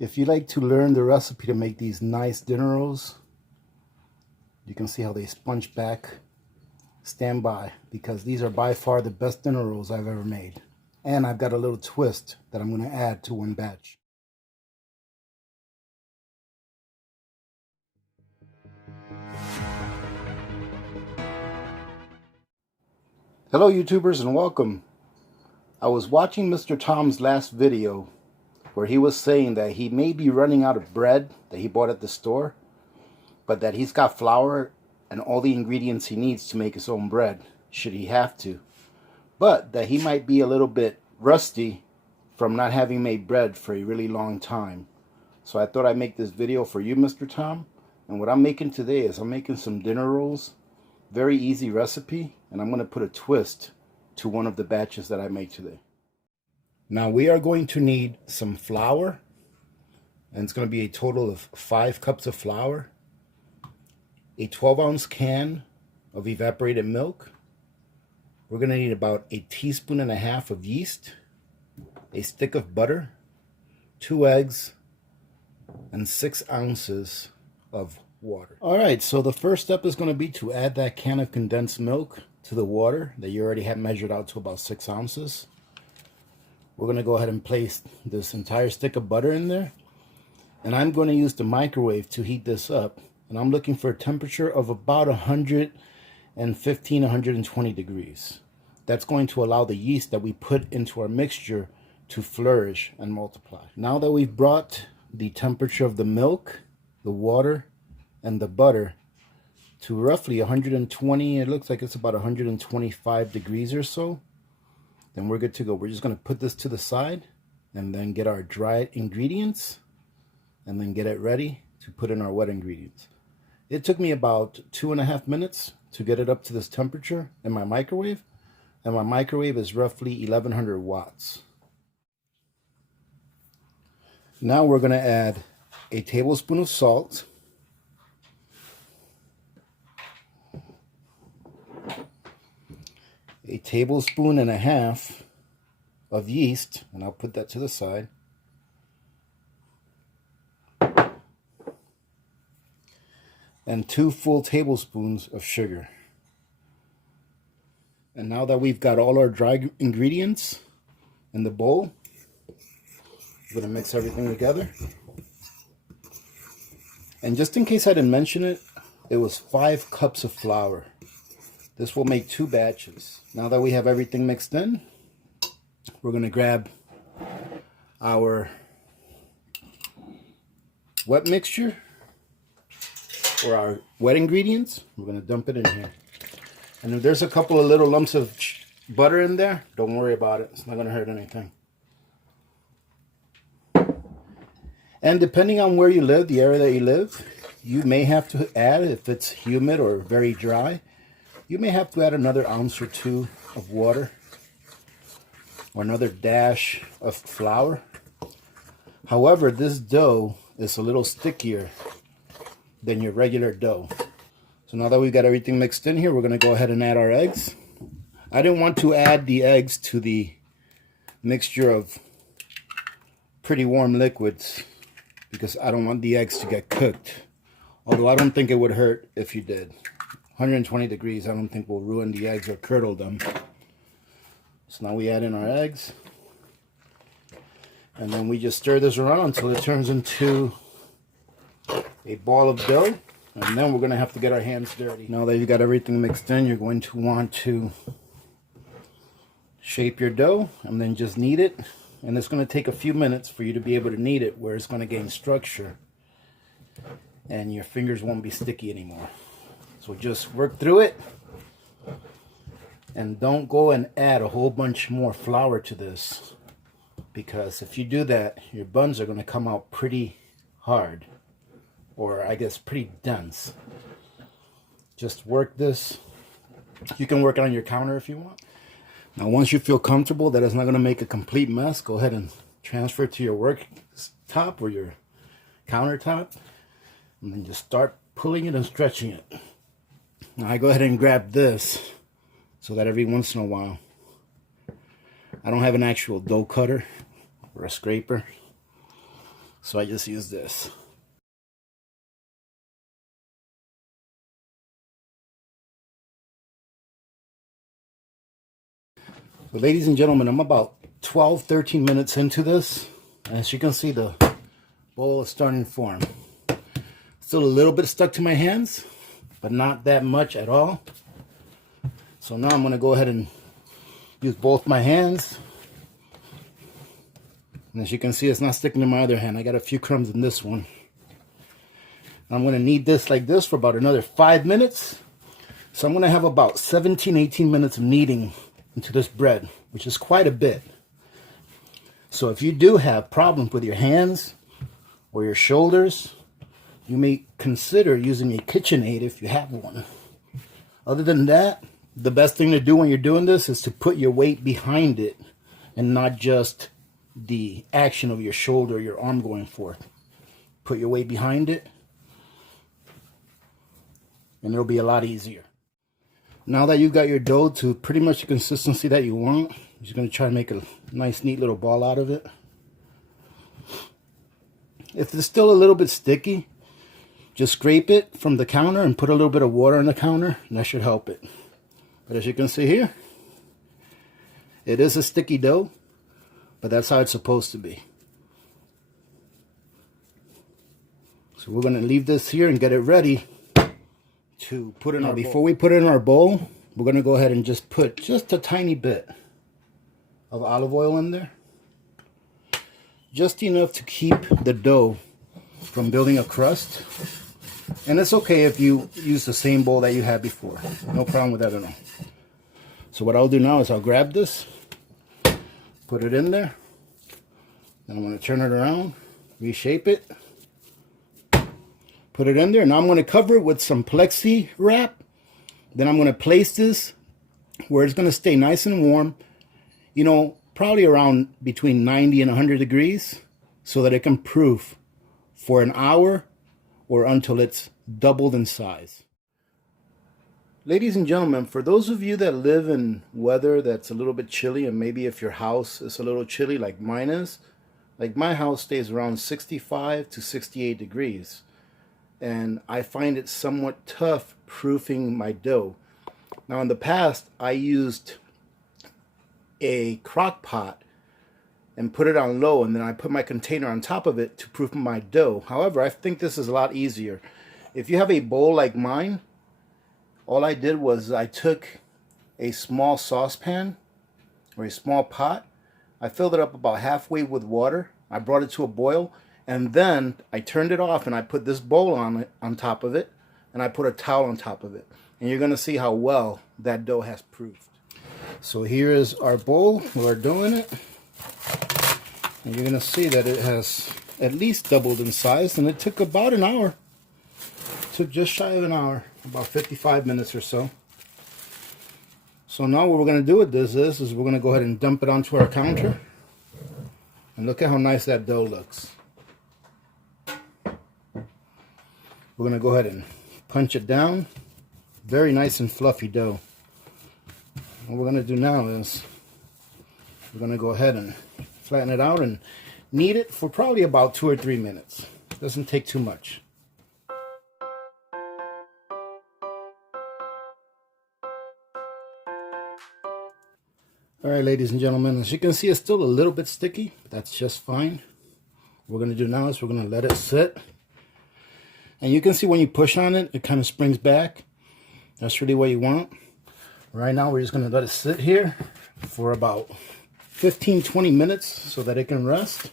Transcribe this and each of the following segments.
If you like to learn the recipe to make these nice dinner rolls, you can see how they sponge back. Stand by, because these are by far the best dinner rolls I've ever made. And I've got a little twist that I'm going to add to one batch. Hello YouTubers and welcome. I was watching Mr. Tom's last video where he was saying that he may be running out of bread that he bought at the store, but that he's got flour and all the ingredients he needs to make his own bread, should he have to. But that he might be a little bit rusty from not having made bread for a really long time. So I thought I'd make this video for you, Mr. Tom. And what I'm making today is I'm making some dinner rolls. Very easy recipe, and I'm going to put a twist to one of the batches that I make today. Now we are going to need some flour, and it's going to be a total of 5 cups of flour, a 12-ounce can of evaporated milk. We're going to need about 1.5 teaspoons of yeast, a stick of butter, 2 eggs, and 6 ounces of water. Alright, so the first step is going to be to add that can of condensed milk to the water that you already have measured out to about 6 ounces. We're going to go ahead and place this entire stick of butter in there. And I'm going to use the microwave to heat this up. And I'm looking for a temperature of about 115, 120 degrees. That's going to allow the yeast that we put into our mixture to flourish and multiply. Now that we've brought the temperature of the milk, the water, and the butter to roughly 120, it looks like it's about 125 degrees or so, then we're good to go. We're just going to put this to the side and then get our dry ingredients and then get it ready to put in our wet ingredients. It took me about 2.5 minutes to get it up to this temperature in my microwave, and my microwave is roughly 1100 watts. Now we're going to add a tablespoon of salt, a tablespoon and a half of yeast, and I'll put that to the side, and 2 full tablespoons of sugar. And now that we've got all our dry ingredients in the bowl, we're going to mix everything together. And just in case I didn't mention it, it was 5 cups of flour. This will make 2 batches. Now that we have everything mixed in, we're going to grab our wet mixture, or our wet ingredients. We're going to dump it in here. And if there's a couple of little lumps of butter in there, don't worry about it. It's not going to hurt anything. And depending on where you live, the area that you live, you may have to add, if it's humid or very dry, you may have to add another ounce or 2 of water or another dash of flour. However, this dough is a little stickier than your regular dough. So now that we've got everything mixed in here, we're going to go ahead and add our eggs. I didn't want to add the eggs to the mixture of pretty warm liquids because I don't want the eggs to get cooked. Although I don't think it would hurt if you did. 120 degrees I don't think will ruin the eggs or curdle them. So now we add in our eggs. And then we just stir this around until it turns into a ball of dough. And then we're going to have to get our hands dirty. Now that you've got everything mixed in, you're going to want to shape your dough and then just knead it. And it's going to take a few minutes for you to be able to knead it where it's going to gain structure. And your fingers won't be sticky anymore. So just work through it. And don't go and add a whole bunch more flour to this. Because if you do that, your buns are going to come out pretty hard. Or I guess pretty dense. Just work this. You can work it on your counter if you want. Now once you feel comfortable that it's not going to make a complete mess, go ahead and transfer it to your work top or your countertop. And then just start pulling it and stretching it. Now I go ahead and grab this so that every once in a while, I don't have an actual dough cutter or a scraper. So I just use this. But ladies and gentlemen, I'm about 12-13 minutes into this. As you can see, the bowl is starting to form. Still a little bit stuck to my hands, but not that much at all. So now I'm going to go ahead and use both my hands. And as you can see, it's not sticking to my other hand. I got a few crumbs in this one. I'm going to knead this like this for about another 5 minutes. So I'm going to have about 17-18 minutes of kneading into this bread, which is quite a bit. So if you do have problems with your hands or your shoulders, you may consider using a KitchenAid if you have one. Other than that, the best thing to do when you're doing this is to put your weight behind it and not just the action of your shoulder or your arm going forth. Put your weight behind it and it'll be a lot easier. Now that you've got your dough to pretty much the consistency that you want, I'm just going to try to make a nice neat little ball out of it. If it's still a little bit sticky, just scrape it from the counter and put a little bit of water on the counter, and that should help it. But as you can see here, it is a sticky dough, but that's how it's supposed to be. So we're going to leave this here and get it ready to put in our bowl. Before we put it in our bowl, we're going to go ahead and just put just a tiny bit of olive oil in there. Just enough to keep the dough from building a crust. And it's okay if you use the same bowl that you had before. No problem with that at all. So what I'll do now is I'll grab this, put it in there. Then I'm going to turn it around, reshape it, put it in there. Now I'm going to cover it with some plexi wrap. Then I'm going to place this where it's going to stay nice and warm, you know, probably around between 90 and 100 degrees, so that it can proof for an hour or until it's doubled in size. Ladies and gentlemen, for those of you that live in weather that's a little bit chilly, and maybe if your house is a little chilly like mine is, like my house stays around 65 to 68 degrees. And I find it somewhat tough proofing my dough. Now in the past, I used a crock pot and put it on low, and then I put my container on top of it to proof my dough. However, I think this is a lot easier. If you have a bowl like mine, all I did was I took a small saucepan or a small pot. I filled it up about halfway with water. I brought it to a boil, and then I turned it off and I put this bowl on top of it, and I put a towel on top of it. And you're going to see how well that dough has proofed. So here is our bowl. We're doing it. And you're going to see that it has at least doubled in size, and it took about an hour. It took just shy of an hour, about 55 minutes or so. So now what we're going to do with this is we're going to go ahead and dump it onto our counter. And look at how nice that dough looks. We're going to go ahead and punch it down. Very nice and fluffy dough. What we're going to do now is we're going to go ahead and flatten it out and knead it for probably about 2 or 3 minutes. Doesn't take too much. Alright, ladies and gentlemen, as you can see, it's still a little bit sticky. That's just fine. What we're going to do now is we're going to let it sit. And you can see when you push on it, it kind of springs back. That's really what you want. Right now, we're just going to let it sit here for about 15-20 minutes so that it can rest.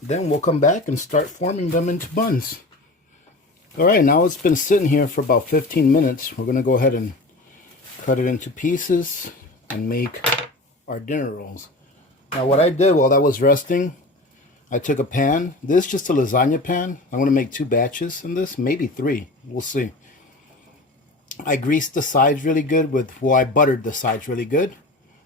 Then we'll come back and start forming them into buns. Alright, now it's been sitting here for about 15 minutes. We're going to go ahead and cut it into pieces and make our dinner rolls. Now what I did while that was resting, I took a pan. This is just a lasagna pan. I'm going to make 2 batches in this, maybe 3. We'll see. I greased the sides really good I buttered the sides really good.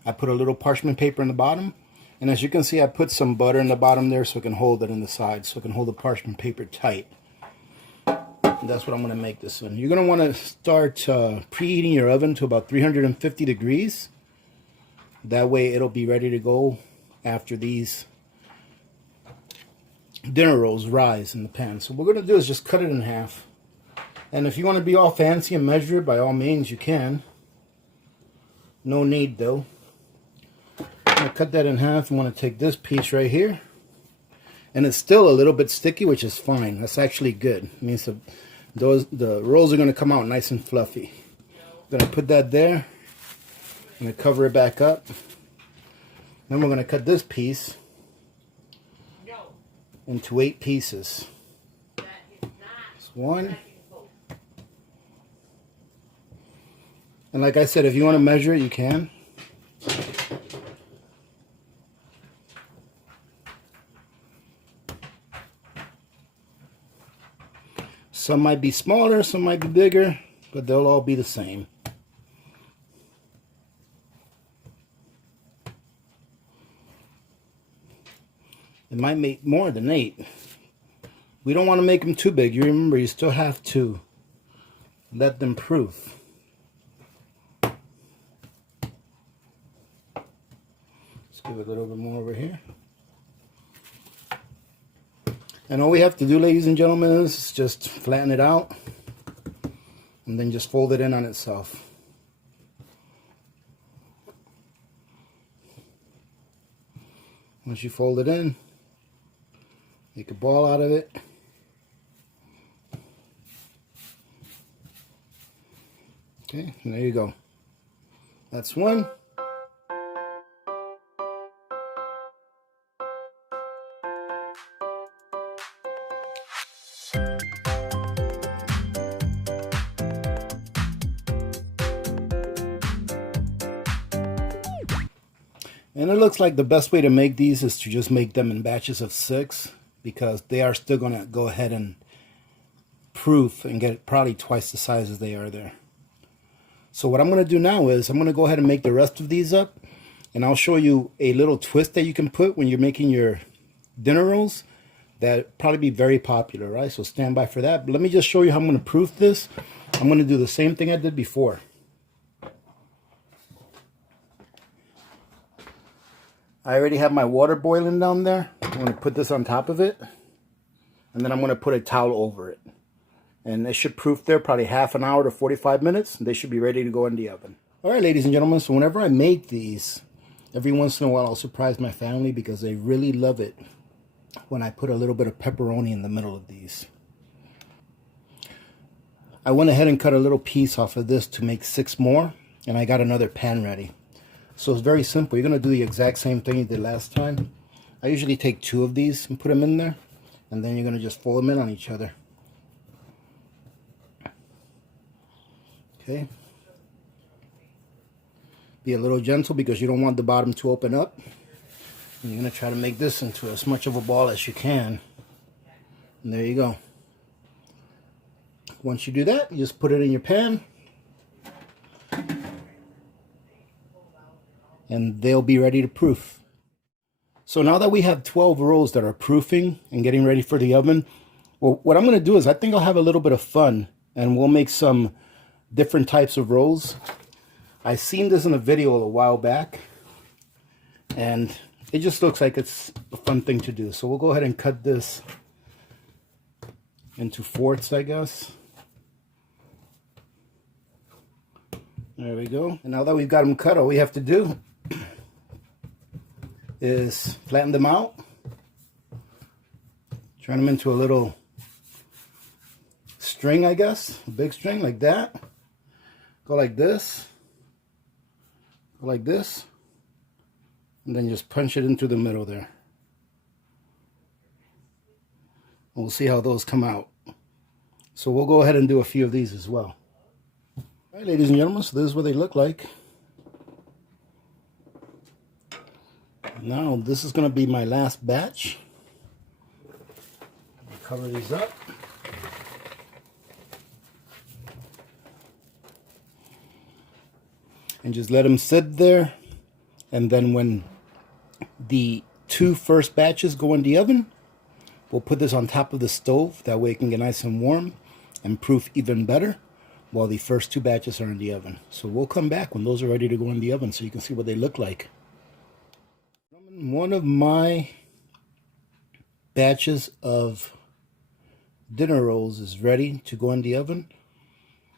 I put a little parchment paper in the bottom. And as you can see, I put some butter in the bottom there so I can hold it in the sides, so I can hold the parchment paper tight. And that's what I'm going to make this in. You're going to want to start preheating your oven to about 350 degrees. That way it'll be ready to go after these dinner rolls rise in the pan. So what we're going to do is just cut it in half. And if you want to be all fancy and measure it, by all means you can. No need though. I'm going to cut that in half. I'm going to take this piece right here. And it's still a little bit sticky, which is fine. That's actually good. It means the rolls are going to come out nice and fluffy. I'm going to put that there. I'm going to cover it back up. Then we're going to cut this piece into 8 pieces. That's one. And like I said, if you want to measure it, you can. Some might be smaller, some might be bigger, but they'll all be the same. It might make more than 8. We don't want to make them too big. You remember, you still have to let them proof. Let's give it a little bit more over here. And all we have to do, ladies and gentlemen, is just flatten it out and then just fold it in on itself. Once you fold it in, make a ball out of it. Okay, and there you go. That's one. And it looks like the best way to make these is to just make them in batches of 6, because they are still going to go ahead and proof and get probably twice the size as they are there. So what I'm going to do now is I'm going to go ahead and make the rest of these up, and I'll show you a little twist that you can put when you're making your dinner rolls that probably be very popular, right? So stand by for that. But let me just show you how I'm going to proof this. I'm going to do the same thing I did before. I already have my water boiling down there. I'm going to put this on top of it, and then I'm going to put a towel over it. And it should proof there probably half an hour to 45 minutes. They should be ready to go in the oven. All right, ladies and gentlemen, so whenever I make these, every once in a while I'll surprise my family because they really love it when I put a little bit of pepperoni in the middle of these. I went ahead and cut a little piece off of this to make 6 more, and I got another pan ready. So it's very simple. You're going to do the exact same thing you did last time. I usually take 2 of these and put them in there, and then you're going to just fold them in on each other. Okay. Be a little gentle because you don't want the bottom to open up. And you're going to try to make this into as much of a ball as you can. And there you go. Once you do that, you just put it in your pan. And they'll be ready to proof. So now that we have 12 rolls that are proofing and getting ready for the oven, well, what I'm going to do is I think I'll have a little bit of fun, and we'll make some different types of rolls. I seen this in a video a while back, and it just looks like it's a fun thing to do. So we'll go ahead and cut this into 4ths, I guess. There we go. And now that we've got them cut, all we have to do is flatten them out, turn them into a little string, I guess, a big string like that. Go like this, go like this, and then just punch it into the middle there. And we'll see how those come out. So we'll go ahead and do a few of these as well. All right, ladies and gentlemen, so this is what they look like. Now this is going to be my last batch. Cover these up. And just let them sit there, and then when the 2 first batches go in the oven, we'll put this on top of the stove. That way it can get nice and warm and proof even better while the first 2 batches are in the oven. So we'll come back when those are ready to go in the oven so you can see what they look like. One of my batches of dinner rolls is ready to go in the oven.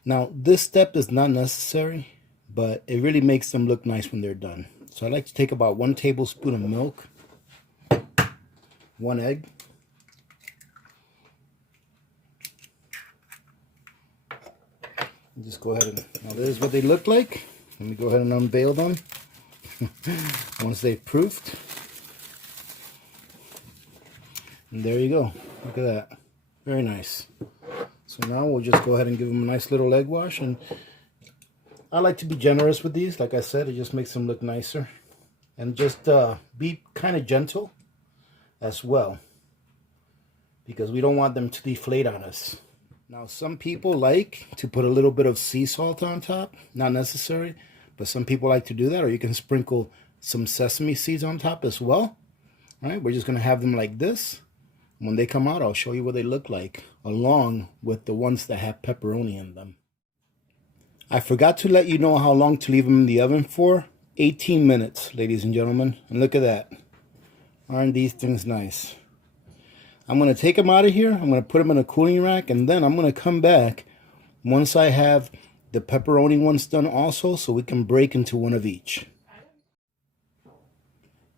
Now, this step is not necessary, but it really makes them look nice when they're done. So I like to take about 1 tablespoon of milk, 1 egg, and just go ahead and, now there's what they look like. Let me go ahead and unveil them once they've proofed. And there you go. Look at that. Very nice. So now we'll just go ahead and give them a nice little egg wash. And I like to be generous with these. Like I said, it just makes them look nicer. And just be kind of gentle as well, because we don't want them to deflate on us. Now, some people like to put a little bit of sea salt on top. Not necessary, but some people like to do that. Or you can sprinkle some sesame seeds on top as well. All right, we're just going to have them like this. When they come out, I'll show you what they look like, along with the ones that have pepperoni in them. I forgot to let you know how long to leave them in the oven for. 18 minutes, ladies and gentlemen. And look at that. Aren't these things nice? I'm going to take them out of here. I'm going to put them in a cooling rack, and then I'm going to come back once I have the pepperoni ones done also, so we can break into one of each.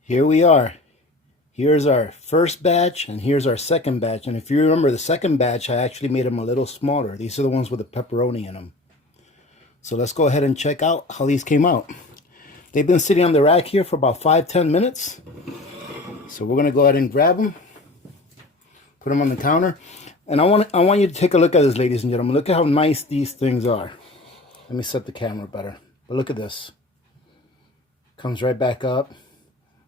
Here we are. Here's our first batch, and here's our second batch. And if you remember, the second batch, I actually made them a little smaller. These are the ones with the pepperoni in them. So let's go ahead and check out how these came out. They've been sitting on the rack here for about 5-10 minutes. So we're going to go ahead and grab them, put them on the counter. And I want you to take a look at this, ladies and gentlemen. Look at how nice these things are. Let me set the camera better. But look at this. Comes right back up.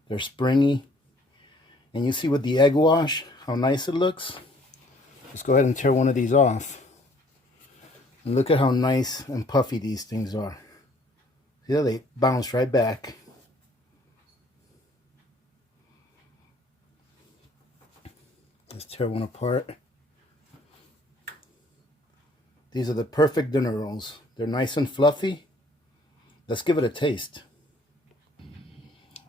They're springy. And you see with the egg wash, how nice it looks. Let's go ahead and tear one of these off. And look at how nice and puffy these things are. See how they bounce right back. Let's tear one apart. These are the perfect dinner rolls. They're nice and fluffy. Let's give it a taste.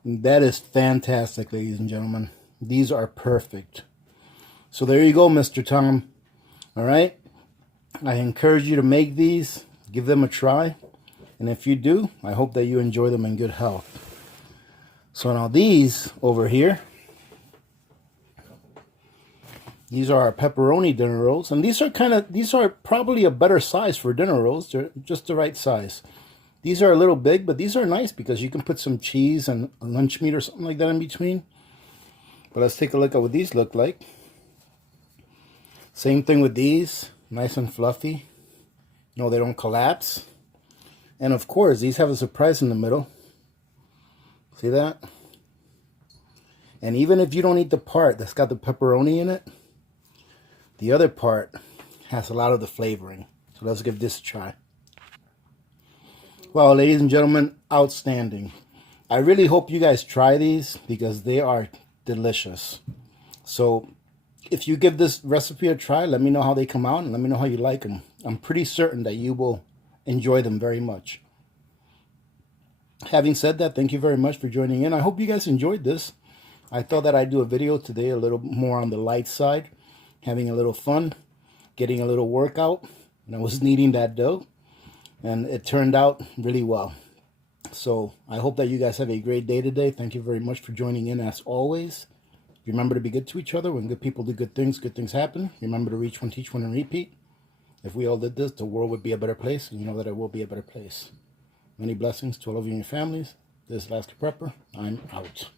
And that is fantastic, ladies and gentlemen. These are perfect. So there you go, Mr. Tom. All right. I encourage you to make these. Give them a try. And if you do, I hope that you enjoy them in good health. So now these over here, these are our pepperoni dinner rolls. And these are probably a better size for dinner rolls. They're just the right size. These are a little big, but these are nice because you can put some cheese and lunch meat or something like that in between. But let's take a look at what these look like. Same thing with these. Nice and fluffy. No, they don't collapse. And of course, these have a surprise in the middle. See that? And even if you don't eat the part that's got the pepperoni in it, the other part has a lot of the flavoring. So let's give this a try. Well, ladies and gentlemen, outstanding. I really hope you guys try these because they are delicious. So if you give this recipe a try, let me know how they come out and let me know how you like them. I'm pretty certain that you will enjoy them very much. Having said that, thank you very much for joining in. I hope you guys enjoyed this. I thought that I'd do a video today a little more on the light side, having a little fun, getting a little workout, and I was kneading that dough, and it turned out really well. So I hope that you guys have a great day today. Thank you very much for joining in as always. Remember to be good to each other. When good people do good things happen. Remember to reach one, teach one, and repeat. If we all did this, the world would be a better place, and you know that it will be a better place. Many blessings to all of you and your families. This is Alaska Prepper. I'm out.